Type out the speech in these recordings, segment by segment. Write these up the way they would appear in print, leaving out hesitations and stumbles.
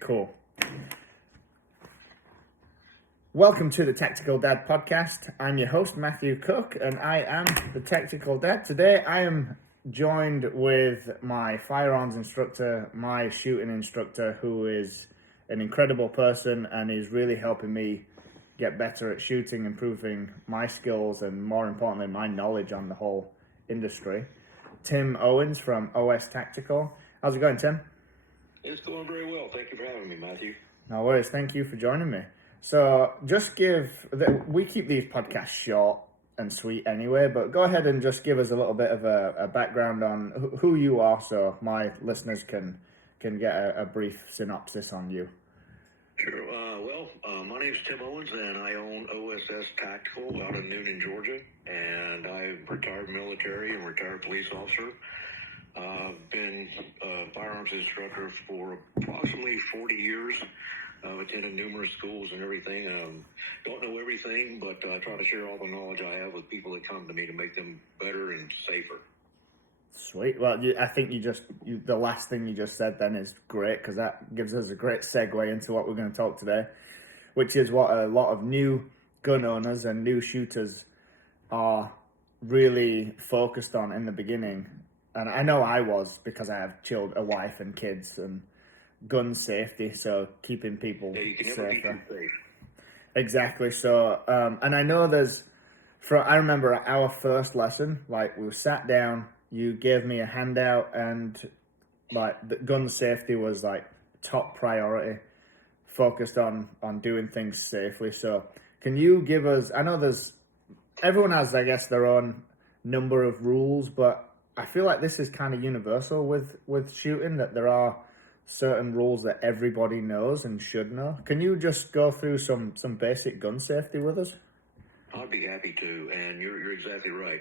Cool. Welcome to the Tactical Dad podcast. I'm your host, Matthew Cook, and I am the Tactical Dad. Today, I am joined with my firearms instructor, my shooting instructor, who is an incredible person and is really helping me get better at shooting, improving my skills, and more importantly, my knowledge on the whole industry. Tim Owens from OSS Tactical. How's it going, Tim? It's going very well. Thank you for having me, Matthew. No worries. Thank you for joining me. So we keep these podcasts short and sweet anyway, but go ahead and just give us a little bit of a background on who you are so my listeners can get a brief synopsis on you. Sure. My name's Tim Owens, and I own OSS Tactical out in Newnan, Georgia, and I'm retired military and retired police officer. I've been a firearms instructor for approximately 40 years. I've attended numerous schools and everything. Don't know everything, but I try to share all the knowledge I have with people that come to me to make them better and safer. Sweet. Well, I think the last thing you just said then is great, because that gives us a great segue into what we're going to talk today, which is what a lot of new gun owners and new shooters are really focused on in the beginning. And I know I was, because I have a wife and kids, and gun safety, so keeping people you can safer. never be too safe. Exactly. So, and I know I remember our first lesson, like we sat down, you gave me a handout, and like the gun safety was like top priority, focused on doing things safely. So can you give us, I know everyone has, I guess, their own number of rules, but I feel like this is kind of universal with shooting, that there are certain rules that everybody knows and should know. Can you just go through some basic gun safety with us? I'd be happy to, and you're exactly right.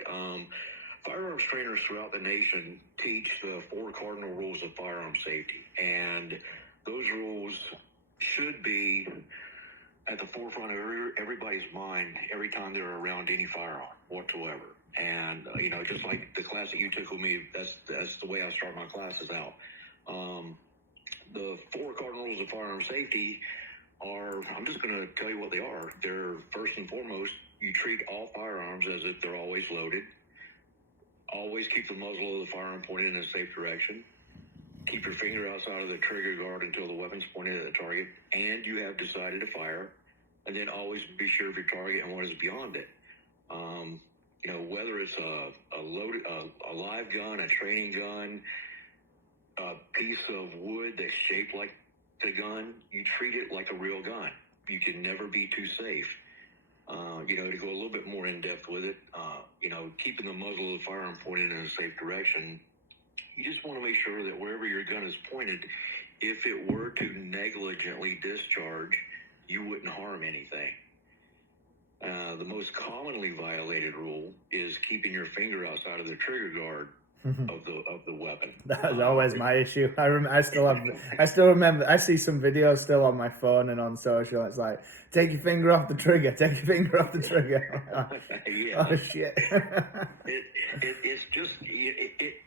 Firearms trainers throughout the nation teach the 4 cardinal rules of firearm safety, and those rules should be at the forefront of everybody's mind every time they're around any firearm whatsoever. And just like the class that you took with me, that's the way I start my classes out. The 4 cardinal rules of firearm safety are, I'm just going to tell you what they are. They're, first and foremost, you treat all firearms as if they're always loaded. Always keep the muzzle of the firearm pointed in a safe direction. Keep your finger outside of the trigger guard until the weapon's pointed at the target and you have decided to fire. And then always be sure of your target and what is beyond it. Whether it's a live gun, a training gun, a piece of wood that's shaped like a gun, you treat it like a real gun. You can never be too safe. To go a little bit more in depth with it, keeping the muzzle of the firearm pointed in a safe direction, you just want to make sure that wherever your gun is pointed, if it were to negligently discharge, you wouldn't harm anything. The most commonly violated rule is keeping your finger outside of the trigger guard of the weapon. That was always my issue. I still remember. I see some videos still on my phone and on social. It's like, take your finger off the trigger. Take your finger off the trigger. Yeah. Oh shit.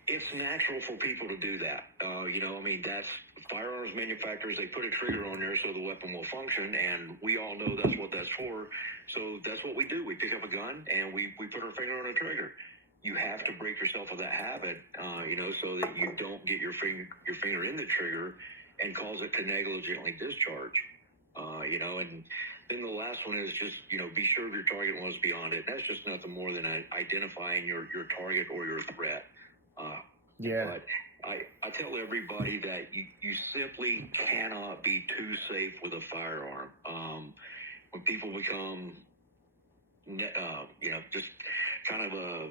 It's natural for people to do that. That's firearms manufacturers. They put a trigger on there so the weapon will function, and we all know that's what that's for. So that's what we do. We pick up a gun and we put our finger on a trigger. You have to break yourself of that habit, so that you don't get your finger in the trigger and cause it to negligently discharge. And then the last one is just, be sure of your target and what's beyond it. That's just nothing more than identifying your target or your threat. Yeah. But I tell everybody that you simply cannot be too safe with a firearm. When people become, just kind of a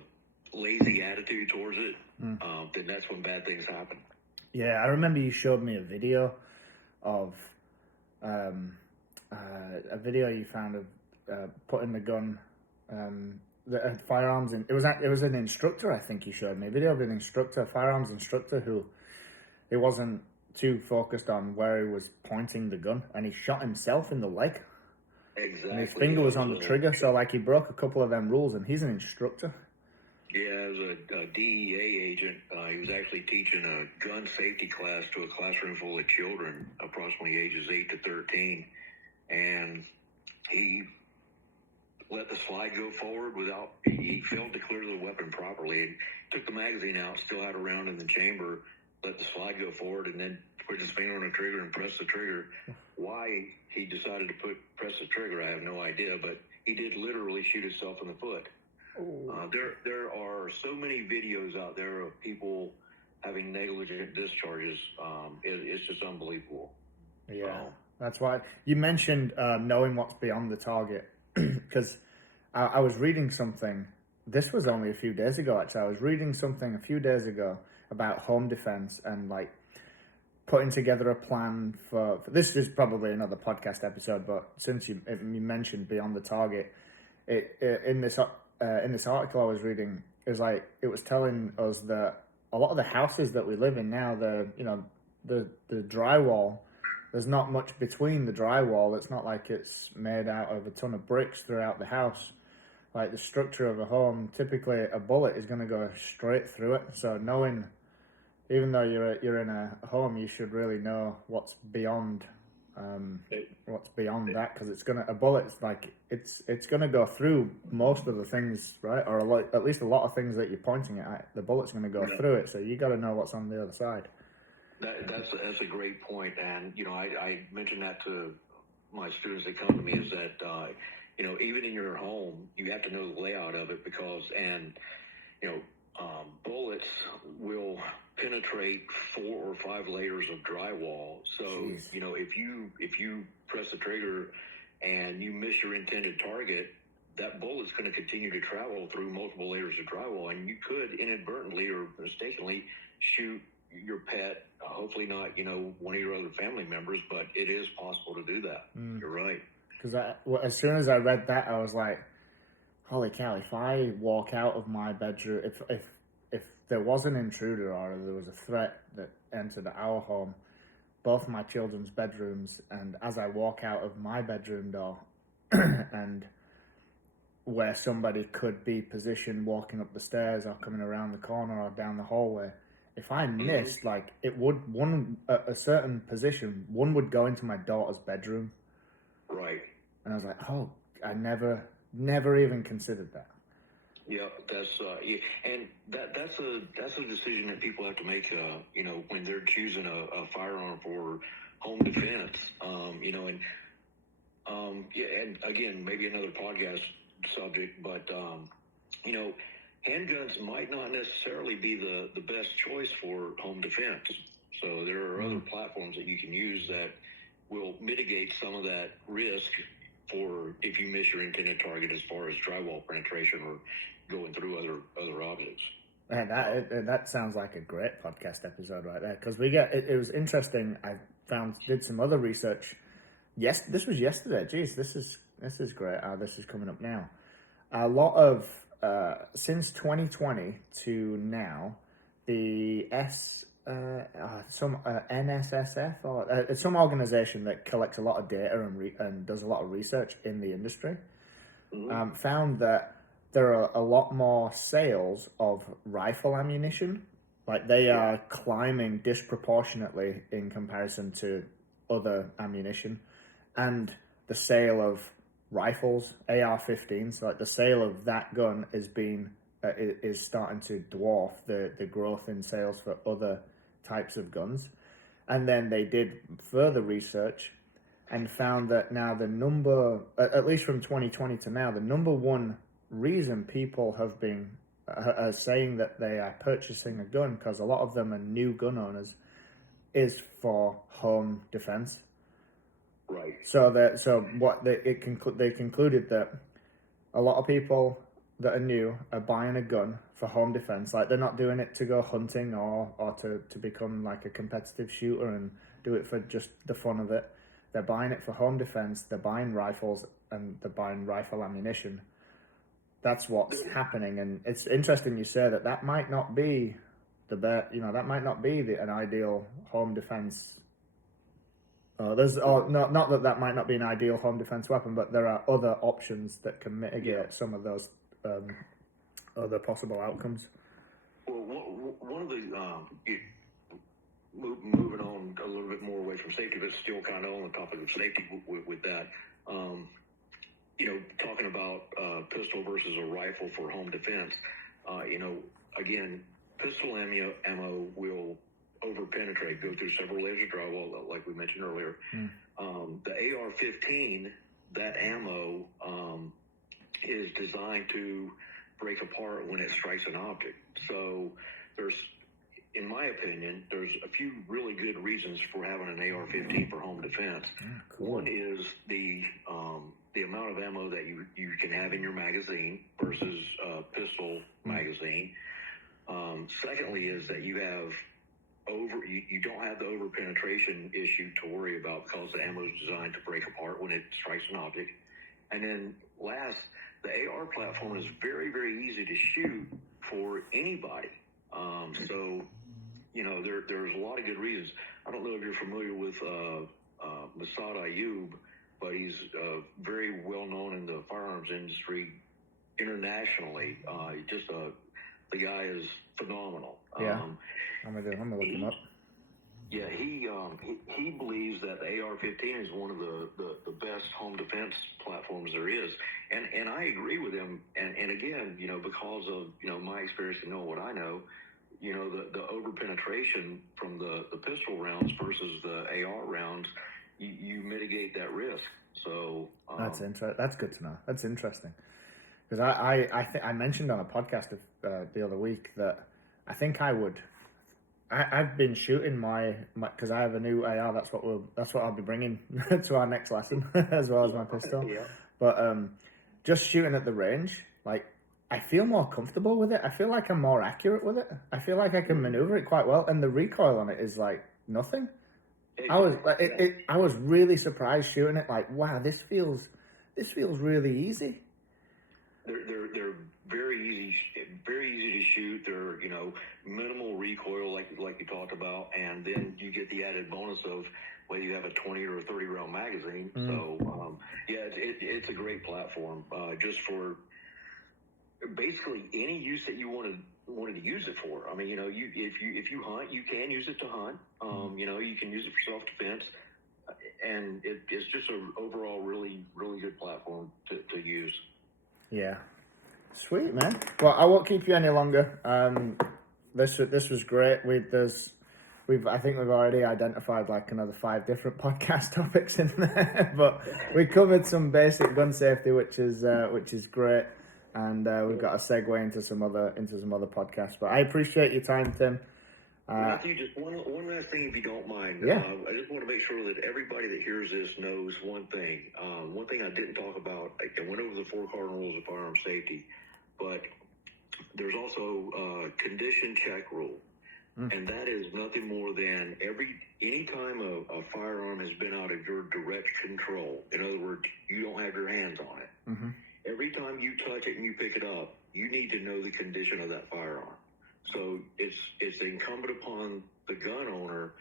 lazy attitude towards it, then that's when bad things happen. Yeah, I remember you showed me a video of a video you found of putting the gun, the firearms in. It was an instructor, I think you showed me a video of an instructor, a firearms instructor, who he wasn't too focused on where he was pointing the gun, and he shot himself in the leg. Exactly. And his finger was on the trigger, so like he broke a couple of them rules, and he's an instructor. Yeah, as a DEA agent, he was actually teaching a gun safety class to a classroom full of children, approximately ages 8 to 13, and he let the slide go forward without, he failed to clear the weapon properly, and took the magazine out, still had a round in the chamber, let the slide go forward, and then put his finger on the trigger and press the trigger. Why he decided to press the trigger, I have no idea, but he did literally shoot himself in the foot. There are so many videos out there of people having negligent discharges. It's just unbelievable. Yeah, that's why you mentioned knowing what's beyond the target, because I was reading something. This was only a few days ago, actually. I was reading something a few days ago about home defense and like putting together a plan for this is probably another podcast episode, but since you mentioned beyond the target, in this article I was reading, it was telling us that a lot of the houses that we live in now, the drywall, there's not much between the drywall. It's not like it's made out of a ton of bricks throughout the house. Like the structure of a home, typically a bullet is going to go straight through it. So knowing, even though you're in a home, you should really know what's beyond that, because a bullet's like it's gonna go through most of the things, right? Or at least a lot of things that you're pointing at. The bullet's gonna go through it, so you got to know what's on the other side. That's a great point, and I mentioned that to my students that come to me, is that even in your home you have to know the layout of it, because bullets will penetrate 4 or 5 layers of drywall. So Jeez. if you press the trigger and you miss your intended target, that bullet's going to continue to travel through multiple layers of drywall, and you could inadvertently or mistakenly shoot your pet. Hopefully not, one of your other family members, but it is possible to do that. You're right. Because as soon as I read that, I was like, holy cow, if I walk out of my bedroom, if there was an intruder or there was a threat that entered our home, both my children's bedrooms, and as I walk out of my bedroom door and where somebody could be positioned walking up the stairs or coming around the corner or down the hallway, if I missed, like it would, a certain position, one would go into my daughter's bedroom. Right. And I was like, oh, I never even considered that. Yeah, and that's a decision that people have to make. When they're choosing a firearm for home defense. And again, maybe another podcast subject, but handguns might not necessarily be the best choice for home defense. So there are other platforms that you can use that will mitigate some of that risk for if you miss your intended target as far as drywall penetration or going through other objects. Man, that sounds like a great podcast episode right there, because it was interesting. I did some other research. Yes, this was yesterday. Jeez, this is great. This is coming up now. A lot of since 2020 to now, the NSSF or some organization that collects a lot of data and does a lot of research in the industry, found that there are a lot more sales of rifle ammunition. Like they are climbing disproportionately in comparison to other ammunition, and the sale of rifles, AR-15s, like the sale of that gun is starting to dwarf the growth in sales for other types of guns. And then they did further research and found that now the number, at least from 2020 to now, the number one reason people have been saying that they are purchasing a gun, because a lot of them are new gun owners, is for home defense. Right. They concluded that a lot of people that are new are buying a gun for home defense. Like they're not doing it to go hunting or to become like a competitive shooter and do it for just the fun of it. They're buying it for home defense. They're buying rifles and they're buying rifle ammunition. That's what's happening, and it's interesting you say that might not be that might not be an ideal home defense. Not that might not be an ideal home defense weapon, but there are other options that can mitigate some of those other possible outcomes? Well, one of the moving on a little bit more away from safety, but still kind of on the topic of safety with that. Talking about pistol versus a rifle for home defense. Again, pistol ammo will over-penetrate, go through several layers of drywall, like we mentioned earlier. The AR-15, that ammo is designed to break apart when it strikes an object. So in my opinion, there's a few really good reasons for having an AR-15 for home defense. Cool. One is the amount of ammo that you can have in your magazine versus a pistol magazine. Secondly is that you don't have the over penetration issue to worry about because the ammo is designed to break apart when it strikes an object. And then last, the AR platform is very, very easy to shoot for anybody. There's a lot of good reasons. I don't know if you're familiar with Masad Ayub, but he's very well known in the firearms industry internationally. The guy is phenomenal. Yeah, I'm gonna look him up. Yeah, he believes that the AR-15 is one of the best home defense platforms there is, and I agree with him. And again, because of my experience and what I know, the over penetration from the pistol rounds versus the AR rounds, you mitigate that risk. So That's good to know. That's interesting, because I mentioned on a podcast the other week that I think I would. I've been shooting my because I have a new AR. That's what I'll be bringing to our next lesson, as well as my pistol. Yeah. But just shooting at the range, like, I feel more comfortable with it. I feel like I'm more accurate with it. I feel like I can maneuver it quite well, and the recoil on it is like nothing. I was really surprised shooting it. Like, wow, this feels really easy. They're very easy to shoot. They're minimal recoil, like you talked about, and then you get the added bonus of whether you have a 20 or a 30 round magazine. So it's a great platform just for basically any use that you wanted to use it for. I mean, if you hunt, you can use it to hunt. You can use it for self defense, and it's just an overall really good platform to use. Yeah, sweet, man. Well, I won't keep you any longer. This was great. I think we've already identified like another 5 different podcast topics in there, but we covered some basic gun safety, which is great, and we've got a segue into some other podcasts. But I appreciate your time, Tim. Matthew, just one last thing, if you don't mind. Yeah. I just want to make sure that everybody that hears this knows one thing. One thing I didn't talk about, I went over the 4 cardinal rules of firearm safety, but there's also a condition check rule. And that is nothing more than any time a firearm has been out of your direct control. In other words, you don't have your hands on it. Every time you touch it and you pick it up, you need to know the condition of that firearm. So it's incumbent upon the gun owner,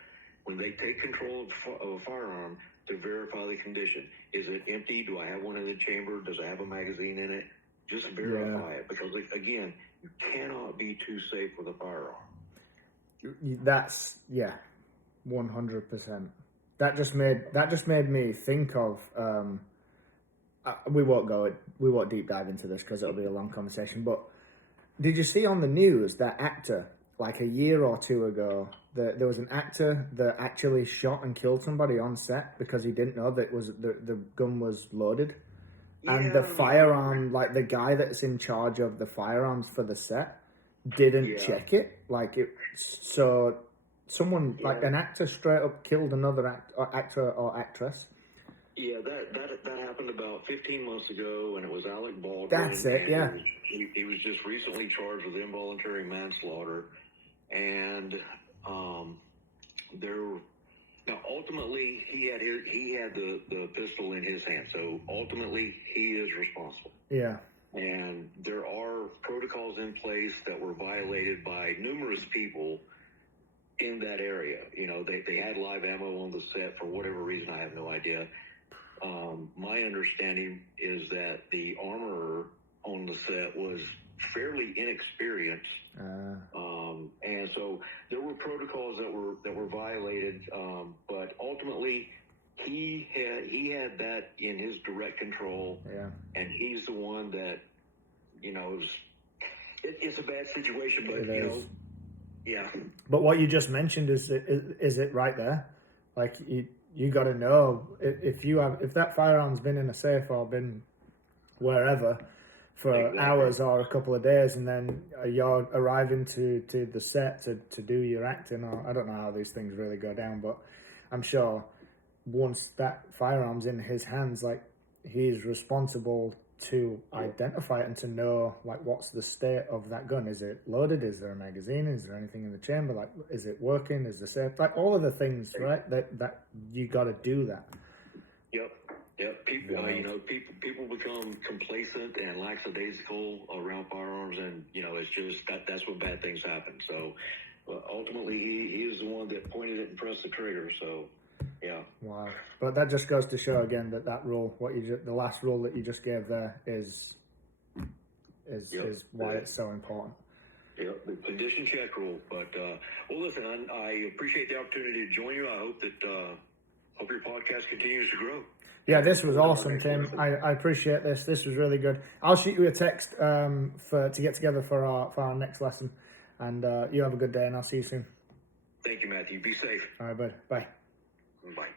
when they take control of a firearm, to verify the condition. Is it empty? Do I have one in the chamber? Does it have a magazine in it? Just verify it, because again, you cannot be too safe with a firearm. That's 100%. That just made me think of. We won't deep dive into this because it'll be a long conversation. But did you see on the news that actor, like a year or 2 ago, there was an actor that actually shot and killed somebody on set because he didn't know that the gun was loaded, and the firearm, like the guy that's in charge of the firearms for the set, didn't check it. So someone like an actor straight up killed another actor or actress. Yeah, that happened about 15 months ago, and it was Alec Baldwin. That's it, yeah. He was just recently charged with involuntary manslaughter, and now ultimately he had the pistol in his hand, so ultimately he is responsible. Yeah. And there are protocols in place that were violated by numerous people in that area. They had live ammo on the set for whatever reason, I have no idea. My understanding is that the armorer on the set was fairly inexperienced. And so there were protocols that were violated, but ultimately he had that in his direct control, and he's the one that, you know, it's a bad situation, but you know, yeah. But what you just mentioned is it right there? Like you got to know if that firearm's been in a safe or been wherever for hours or a couple of days, and then you're arriving to the set to do your acting, or I don't know how these things really go down, but I'm sure once that firearm's in his hands, like, he's responsible to identify it and to know, like, what's the state of that gun. Is it loaded? Is there a magazine? Is there anything in the chamber? Like, is it working? Is the safe, like, all of the things, right, that you got to do that. Yep. People, you know, people become complacent and lackadaisical around firearms, and you know, it's just that's when bad things happen. So ultimately, he is the one that pointed it and pressed the trigger. So yeah. Wow. But that just goes to show again that rule, the last rule that you just gave there is why it's so important. Yeah, the condition check rule. But well, listen, I appreciate the opportunity to join you. I hope that hope your podcast continues to grow. Yeah, this was awesome, Tim. I appreciate this. This was really good. I'll shoot you a text to get together for our next lesson. And you have a good day, and I'll see you soon. Thank you, Matthew. Be safe. All right, bud. Bye. Bye.